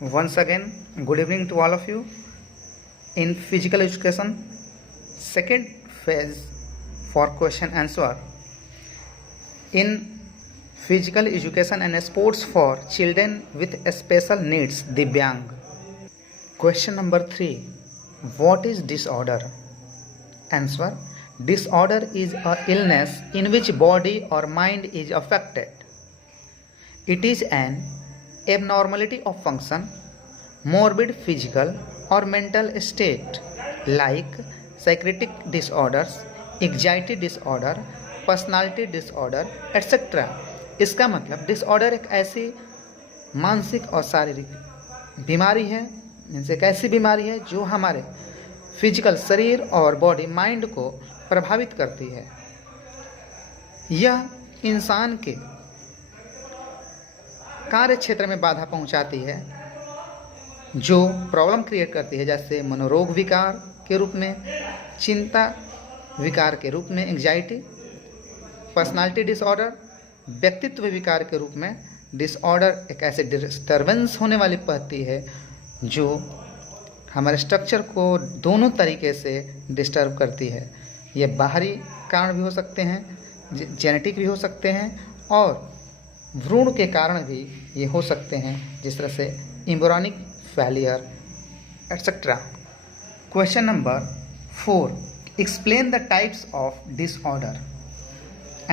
Once again, good evening to all of you. In physical education, second phase for question answer. In physical education and sports for children with special needs, Divyang. Question number 3. What is disorder? Answer. Disorder is a illness in which body or mind is affected. It is an abnormality of function, morbid physical or mental state like psychiatric disorders, anxiety disorder, personality disorder etcetera. इसका मतलब disorder एक ऐसी मानसिक और शारीरिक बीमारी है, means एक ऐसी बीमारी है जो हमारे फिजिकल शरीर और बॉडी माइंड को प्रभावित करती है। यह इंसान के कार्य क्षेत्र में बाधा पहुंचाती है, जो प्रॉब्लम क्रिएट करती है, जैसे मनोरोग विकार के रूप में, चिंता विकार के रूप में एंग्जाइटी, पर्सनालिटी डिसऑर्डर, व्यक्तित्व विकार के रूप में डिसऑर्डर एक ऐसे डिस्टर्बेंस होने वाली पद्धति है जो हमारे स्ट्रक्चर को दोनों तरीके से डिस्टर्ब करती है। ये बाहरी कारण भी हो सकते हैं, जेनेटिक भी हो सकते हैं, और भ्रूण के कारण भी ये हो सकते हैं, जिस तरह से embryonic failure etcetera. Question number 4. Explain the types of disorder.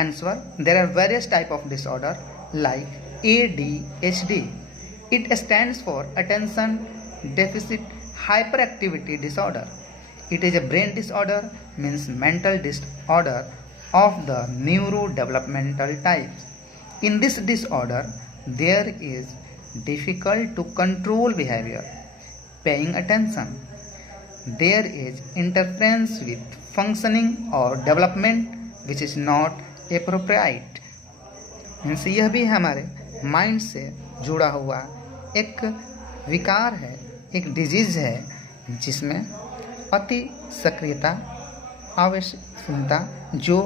Answer. There are various types of disorder like ADHD. It stands for Attention Deficit Hyperactivity Disorder. It is a brain disorder, means mental disorder of the neurodevelopmental types. In this disorder, there is difficult to control behavior, paying attention. There is interference with functioning or development which is not appropriate, means यह भी हमारे mind से जुड़ा हुआ एक विकार है, एक डिजीज़ है, जिसमें अति सक्रियता, आवश्यकता जो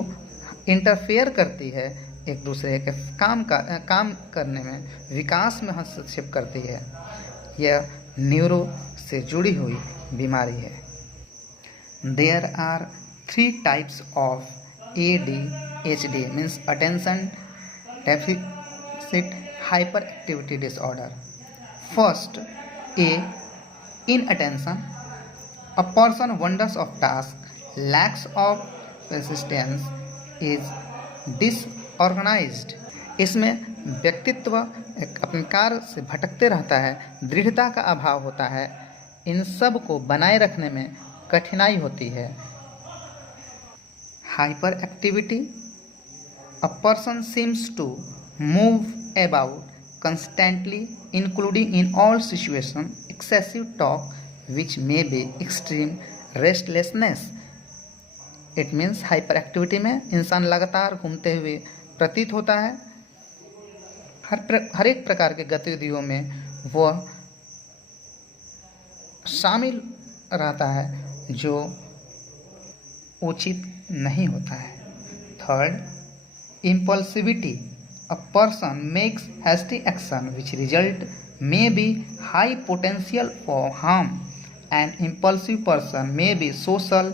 इंटरफेयर करती है एक दूसरे के काम करने में, विकास में हस्तक्षेप करती है। यह न्यूरो से जुड़ी हुई बीमारी है। There are 3 types of ADHD, means Attention Deficit Hyperactivity Disorder. First, A. Inattention. A person wanders off task, lacks of persistence, is disorganized. इसमें व्यक्तित्व अपने कार्य से भटकते रहता है, दृढ़ता का अभाव होता है, इन सब को बनाए रखने में कठिनाई होती है। Hyperactivity. A person seems to move about constantly, including in all situations. Excessive talk, which may be extreme restlessness. It means hyperactivity में इंसान लगातार घूमते हुए प्रतीत होता है। हर एक प्रकार के गतिविधियों में वह शामिल रहता है जो उचित नहीं होता है। Third, impulsivity. A person makes hasty action which result may be high potential for harm. An impulsive person may be social,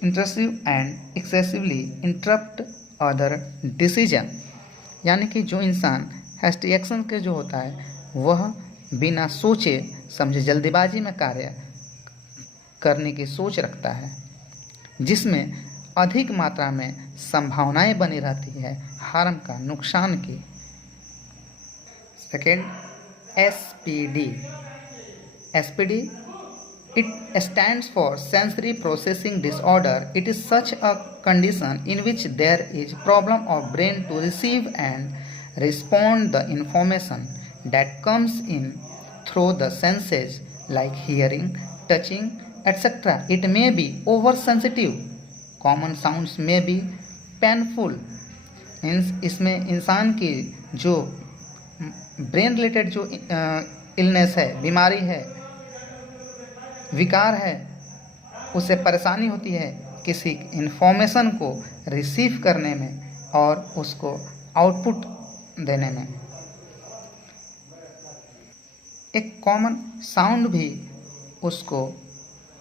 intrusive and excessively interrupt other decision. यानी कि जो इंसान हैस्टी एक्शन के जो होता है, वह बिना सोचे समझे जल्दीबाजी में कार्य करने की सोच रखता है, जिसमें अधिक मात्रा में संभावनाएं बनी रहती है हार्म का, नुकसान की। Second, SPD. SPD, it stands for Sensory Processing Disorder. It is such a condition in which there is problem of brain to receive and respond the information that comes in through the senses like hearing, touching, etc. It may be oversensitive. Common sounds may be painful. इसमें इंसान की जो brain related जो illness है, बीमारी है, विकार है, उससे परेशानी होती है किसी इन्फॉर्मेशन को रिसीव करने में और उसको आउटपुट देने में। एक कॉमन साउंड भी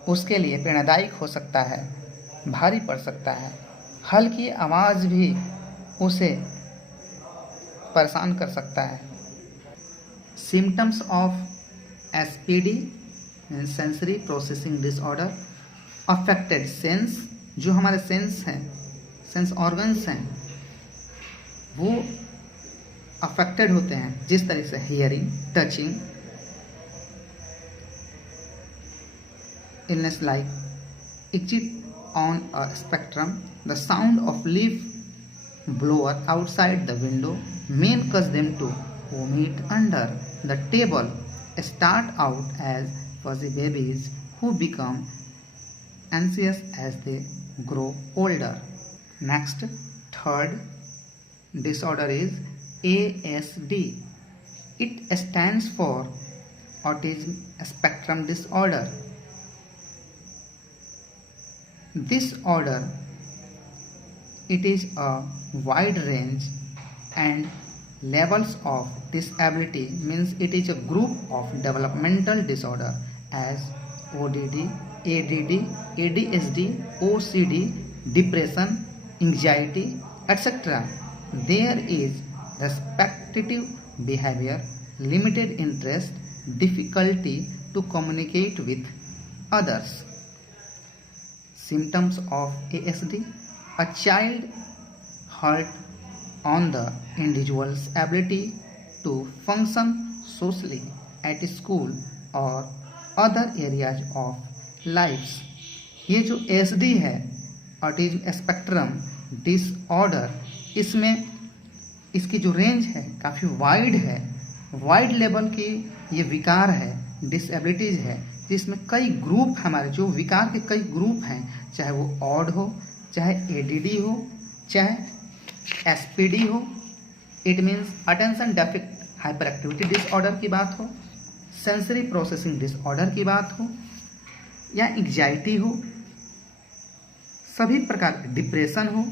उसके लिए प्रेरणादायक हो सकता है, भारी पड़ सकता है। हल्की आवाज़ भी उसे परेशान कर सकता है। Symptoms of SPD sensory processing disorder, affected sense, जो हमारे सेंस हैं, सेंस ऑर्गन्स हैं, वो अफेक्टेड होते हैं, जिस तरह से hearing, touching, illness like exit on a spectrum, the sound of leaf blower outside the window may cause them to vomit under the table, start out as fuzzy babies who become anxious as they grow older. Next, third disorder is ASD. It stands for autism spectrum disorder. Disorder, it is a wide range and levels of disability, means it is a group of developmental disorder as ODD, ADD, ADHD, OCD, depression, anxiety, etc. There is respective behavior, limited interest, difficulty to communicate with others. Symptoms of ASD: a child halt on the individual's ability to function socially at school or other areas of life. ये जो ASD है, autism spectrum disorder, इसमें इसकी जो range है काफ़ी wide है, wide level की ये विकार है, डिसेबिलिटीज़ है, जिसमें कई ग्रुप, हमारे जो विकार के कई ग्रुप हैं, चाहे वो ऑड हो, चाहे एडीडी हो, चाहे एसपीडी हो, it means attention deficit hyper activity disorder की बात हो, सेंसरी प्रोसेसिंग डिसऑर्डर की बात हो, या एंग्जाइटी हो, सभी प्रकार के डिप्रेशन हो,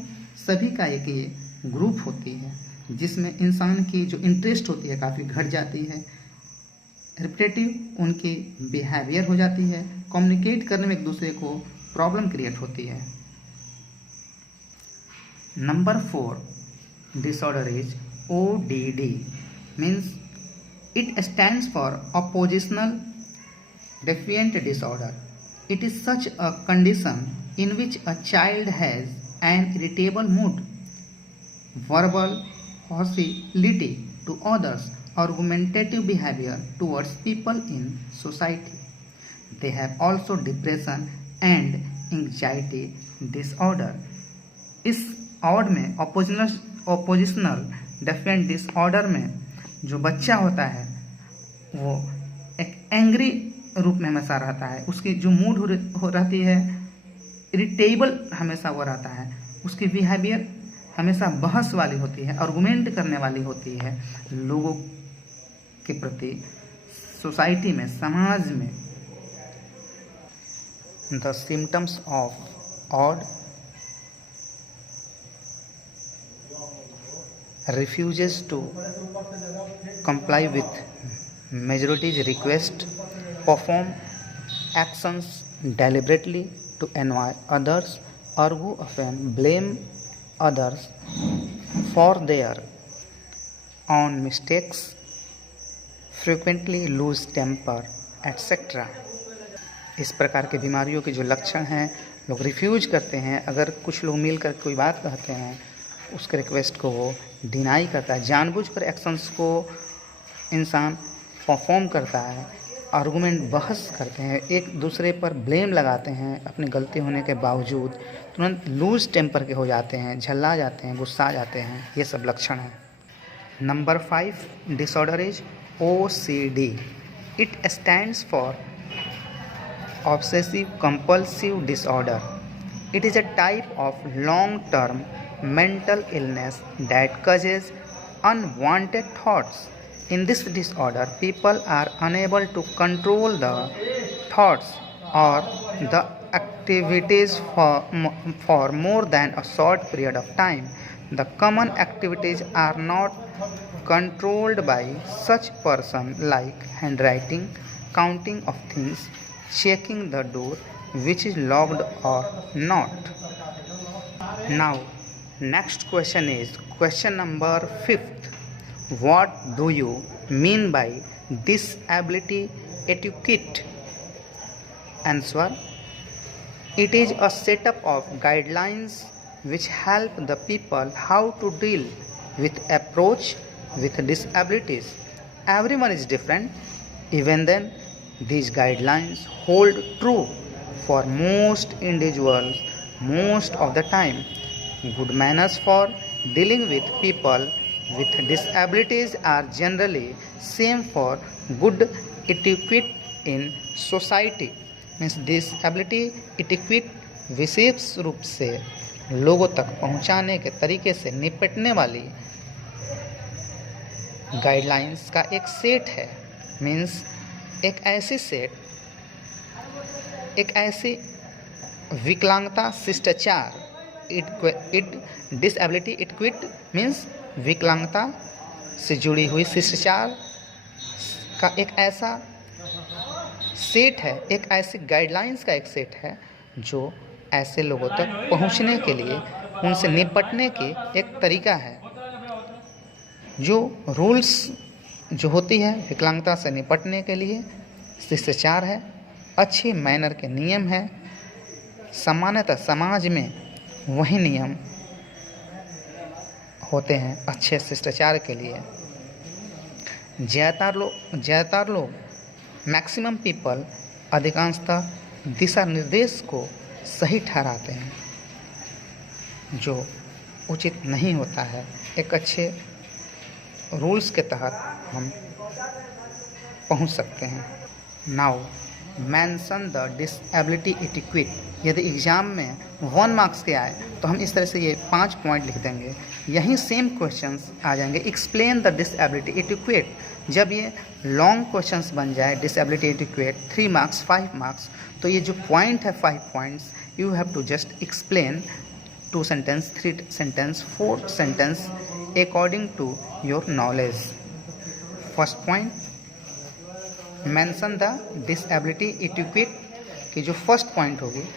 सभी का एक ये ग्रुप होती है, जिसमें इंसान की जो इंटरेस्ट होती है काफ़ी घट जाती है, रिपीटेटिव उनकी बिहेवियर हो जाती है, कम्युनिकेट करने में एक दूसरे को प्रॉब्लम क्रिएट होती है। Number 4 disorder is ODD, means it stands for oppositional defiant disorder. It is such a condition in which a child has an irritable mood, verbal hostility to others, argumentative behavior towards people in society. They have also depression and anxiety disorder. इस odd में oppositional defiant disorder में जो बच्चा होता है वो एक angry रूप में हमेशा रहता है, उसकी जो मूड हो रहती है इरिटेबल हमेशा वो रहता है, उसकी बिहेवियर हमेशा बहस वाली होती है, आर्गुमेंट करने वाली होती है लोगों के प्रति, सोसाइटी में, समाज में. The symptoms of odd refuses to comply with majority's request, perform actions deliberately to annoy others, argue often, blame others for their own mistakes, frequently lose temper, etc. इस प्रकार के बीमारियों के जो लक्षण हैं, लोग रिफ्यूज करते हैं. अगर कुछ लोग मिलकर कोई बात कहते हैं, उसके रिक्वेस्ट को वो डिनाई करता है, जानबूझकर एक्शंस को इंसान परफॉर्म करता है, आर्गूमेंट बहस करते हैं, एक दूसरे पर ब्लेम लगाते हैं अपनी गलती होने के बावजूद, तुरंत लूज टेम्पर के हो जाते हैं, झल्ला जाते हैं, गुस्सा जाते हैं. ये सब लक्षण हैं. Number 5 disorder is OCD. It stands for obsessive compulsive disorder. It is a type of long-term mental illness that causes unwanted thoughts. In this disorder, people are unable to control the thoughts or the activities for more than a short period of time. The common activities are not controlled by such person like handwriting, counting of things, checking the door which is locked or not. Now next question is question number 5th. What do you mean by disability etiquette? Answer: it is a setup of guidelines which help the people how to deal with approach with disabilities. Everyone is different. Even then, these guidelines hold true for most individuals most of the time. Good manners for dealing with people with disabilities are generally same for good etiquette in society. Means disability etiquette विशेष रूप से लोगों तक पहुंचाने के तरीके से निपटने वाली गाइडलाइंस का एक सेट है। मीन्स एक ऐसी विकलांगता शिष्टाचार, डिसेबिलिटी एटिक्वेट मीन्स विकलांगता से जुड़ी हुई शिष्टाचार का एक ऐसा सेट है, एक ऐसी गाइडलाइंस का एक सेट है जो ऐसे लोगों तक पहुंचने के लिए, उनसे निपटने की एक तरीका है। जो रूल्स जो होती है विकलांगता से निपटने के लिए शिष्टाचार है, अच्छे मैनर के नियम है। सामान्यतः समाज में वही नियम होते हैं अच्छे शिष्टाचार के लिए। ज़्यादातर लोग मैक्सिमम पीपल अधिकांशतः दिशा निर्देश को सही ठहराते हैं, जो उचित नहीं होता है। एक अच्छे रूल्स के तहत हम पहुंच सकते हैं। Now mention the disability etiquette. यदि एग्ज़ाम में 1 मार्क्स के आए तो हम इस तरह से ये 5 पॉइंट लिख देंगे। यहीं सेम क्वेश्चंस आ जाएंगे। Explain the disability etiquette. जब ये लॉन्ग क्वेश्चंस बन जाए डिसेबिलिटी एटिक्वेट 3 मार्क्स 5 मार्क्स, तो ये जो पॉइंट है 5 points, you have to just explain 2 sentence 3 sentence 4 sentence according to your knowledge. First point, mention the disability etiquette की जो फर्स्ट पॉइंट होगी,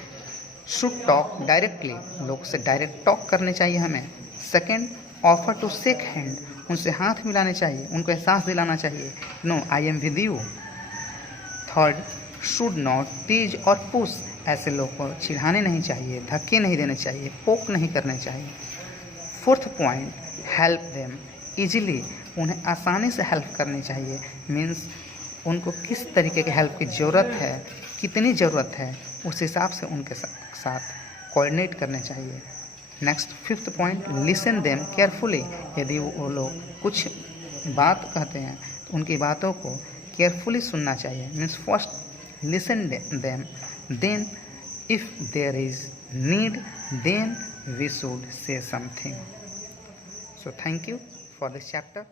शुड टॉक डायरेक्टली, लोग से डायरेक्ट टॉक करने चाहिए हमें। Second, offer to shake hand, उनसे हाथ मिलाने चाहिए, उनको एहसास दिलाना चाहिए, no I am with you. Third, should not tease और पुश, ऐसे लोग को चिढ़ाने नहीं चाहिए, धक्के नहीं देने चाहिए, पोक नहीं करने चाहिए। Fourth point, help them easily, उन्हें आसानी से हेल्प करनी चाहिए। मीन्स उनको किस तरीके की हेल्प की ज़रूरत है, कितनी ज़रूरत है, उस हिसाब से उनके साथ कोऑर्डिनेट करने चाहिए। Next fifth point, listen them carefully, यदि वो लोग कुछ बात कहते हैं तो उनकी बातों को केयरफुली सुनना चाहिए। Means first listen them, then if there is need then we should say something. So thank you for this chapter.